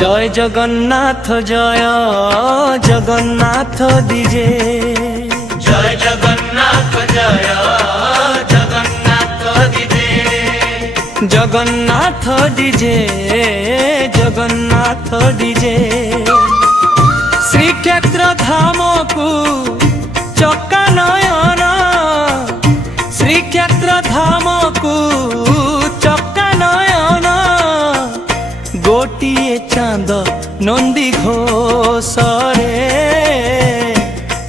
जय जगन्नाथ जय जगन्नाथ दिजे जय जगन्नाथ जय जगन्नाथ दिजे जगन्नाथ दिजे जगन्नाथ दिजे श्रीक्षेत्र धाम को चक्का नयन श्रीक्षेत्र धाम को चक्का नयन गोटिए चांद नंदी घोषरे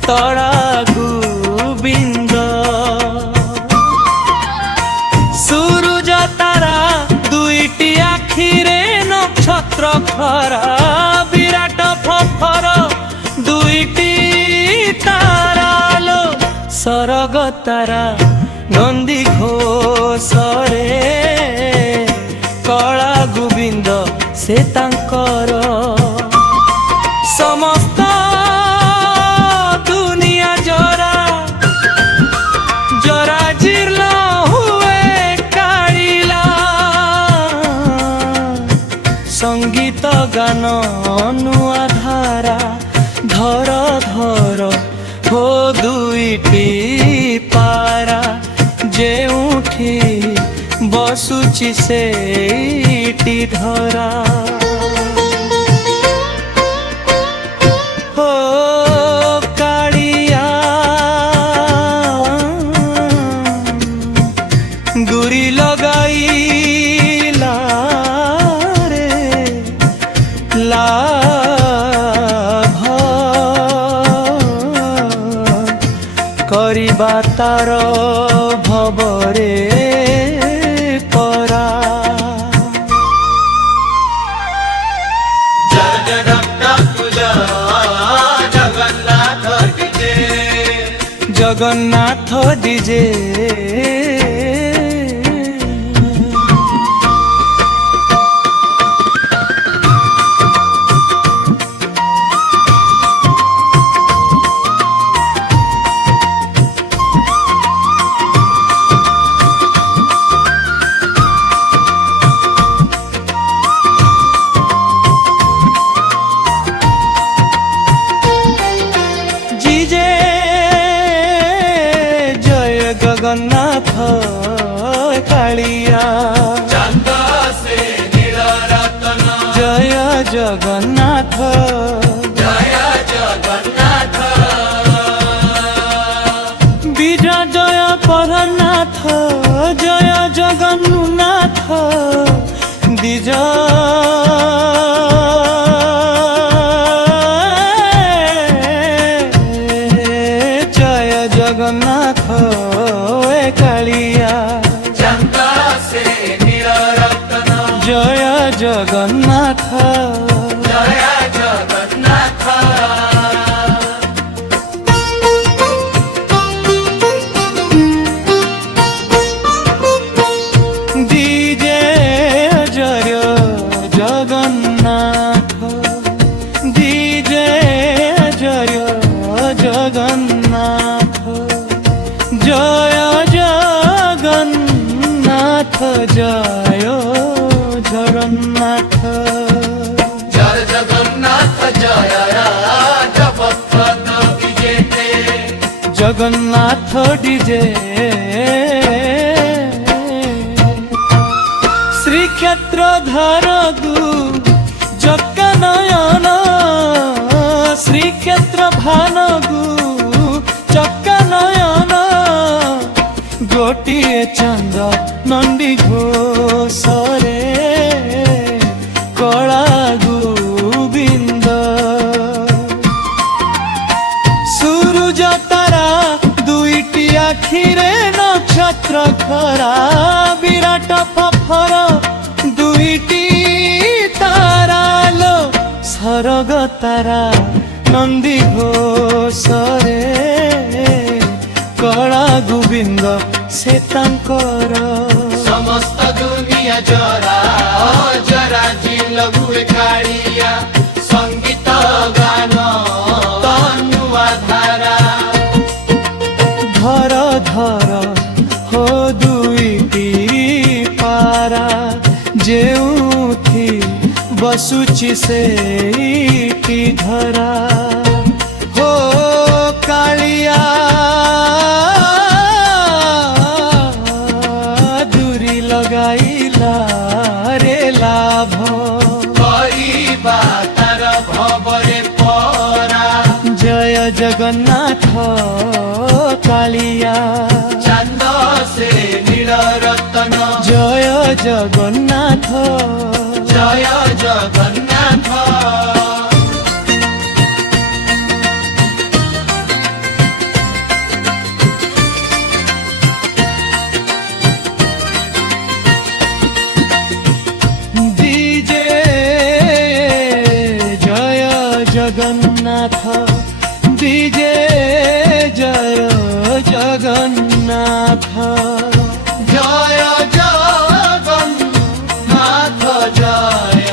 तड़ा गोविंद सूरज तारा दुईटी आखिरे नक्षत्र खरा विराट फफर दुईटी तारा लो सरग तारा नंदी घोषरे कला गोविंद से तांकर समस्त दुनिया जरा जरा जीर्ण हुए काढ़िला संगीत गान नुआ धारा धर धर हो दुईटी पारा जेउठी बसुची सेठी धरा हो कालिया गुरी लगाईला रे लाभ करिबा तार भवरे जगन्नाथ दिजे जगन्नाथ कालिया चांद से नीलरतन जय जगन्नाथ जय जगन्नाथ विजय परनाथ जय जगन्नाथ दिज जय जगन्नाथ कालिया चांद से नीलरतन जय जगन्नाथ जय जगन्नाथ दिजे जय जगन्नाथ दिजे जय जगन्नाथ जय जगन्नाथ जय जगन्नाथ जय जगन्नाथ जय राजपद विजेते जगन्नाथ डीजे श्रीक्षेत्र धर गु जक्का नयन श्रीक्षेत्र भान गु चक्का नयन गोटिए चांद नंदी घोषरे कला गोविंद सूरज तारा दुईटी आखिरे नक्षत्र खरा विराट फफर दुईटी तारा लो सरग तारा नंदी घोषरे कला गोविंद से तांकर समस्त दुनिया जरा जरा जिल हुए काढ़िया संगीत गान तनुआ धारा धर धर हो दुईटी पारा जेउठी ବସୁଛି ସେଇଠି ଧରା ହୋ କାଳିଆ ଦୂରି ଲଗାଇଲା ରେ ଲାଭ କରିବା ତାର ଭବରେ ପରା ଜୟ ଜଗନ୍ନାଥ କାଳିଆ ଚାନ୍ଦ ସେ ନୀଳ ରତନ ଜୟ ଜଗନ୍ନାଥ ଜୟ ଜଗନ୍ନାଥ দিজে জয় জগন্নাথ দিজে জয় জগন্নাথ জয় জগন্নাথ জয়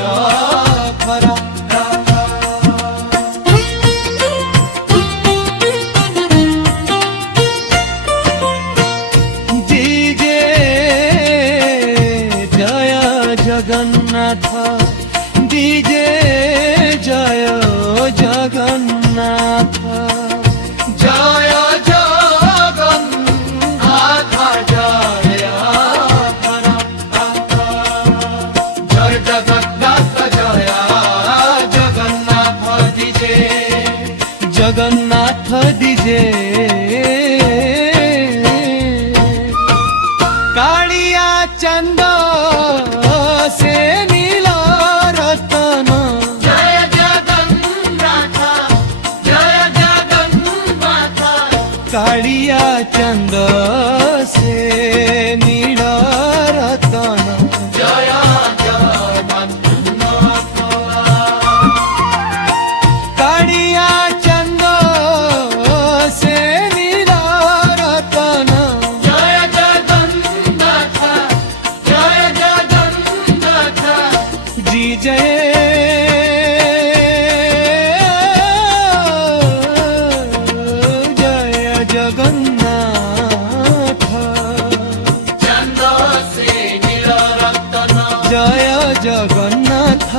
খরা দিজে জয় জগন্নাথ দিজে জয় জগন্নাথ জয় জগন্নাথ জয় খরা জয় জগন্নাথ জয় জগন্নাথ দিজে জগন্নাথ দিজে কালিয়া চন্দ সে নীল রতন জয় জগন্নাথ জয় জগন্নাথ কালিয়া চন্দ সে নীল রতন জয় জগন্নাথ কালিয়া চন্দ সে নীল রতন জয় জগন্নাথ জয় জগন্নাথ জি জয় জয় জগন্নাথ চান্দ সে নীল রতন জয় জগন্নাথ